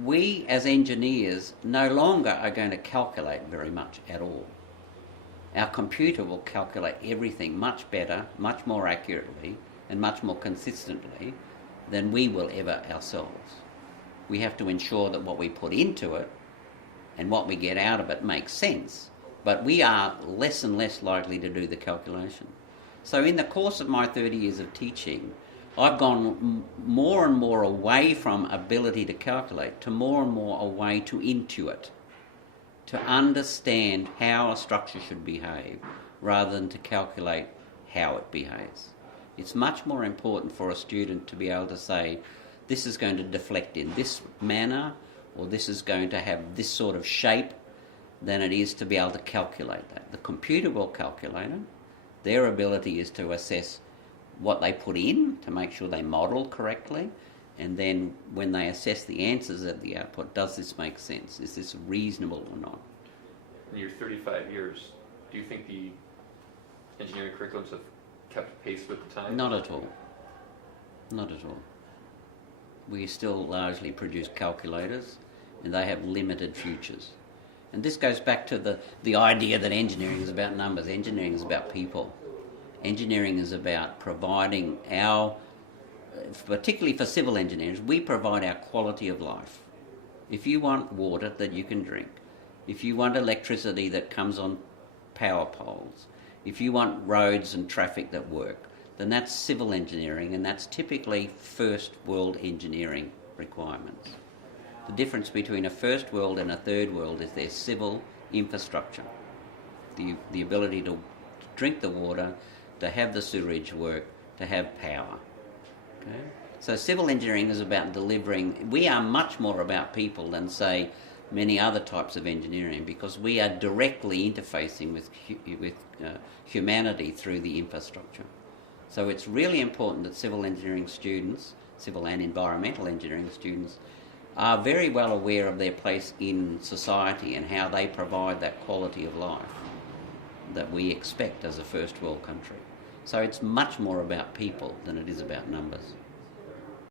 we as engineers no longer are going to calculate very much at all. Our computer will calculate everything much better, much more accurately, and much more consistently than we will ever ourselves. We have to ensure that what we put into it and what we get out of it makes sense, but we are less and less likely to do the calculation. So in the course of my 30 years of teaching, I've gone more and more away from ability to calculate to more and more away to intuit, to understand how a structure should behave rather than to calculate how it behaves. It's much more important for a student to be able to say, this is going to deflect in this manner, or this is going to have this sort of shape, than it is to be able to calculate that. The computer will calculate it. Their ability is to assess what they put in to make sure they model correctly, and then when they assess the answers at the output, does this make sense? Is this reasonable or not? In your 35 years, do you think the engineering curriculums have kept pace with the time? Not at all. Not at all. We still largely produce calculators, and they have limited futures. And this goes back to the idea that engineering is about numbers. Engineering is about people. Engineering is about providing our, particularly for civil engineers, we provide our quality of life. If you want water that you can drink, if you want electricity that comes on power poles, if you want roads and traffic that work, then that's civil engineering, and that's typically first world engineering requirements. The difference between a first world and a third world is their civil infrastructure, the ability to drink the water, to have the sewerage work, to have power. Okay? So civil engineering is about delivering. We are much more about people than, say, many other types of engineering, because we are directly interfacing with humanity through the infrastructure. So it's really important that civil engineering students, civil and environmental engineering students, are very well aware of their place in society and how they provide that quality of life that we expect as a first world country. So it's much more about people than it is about numbers.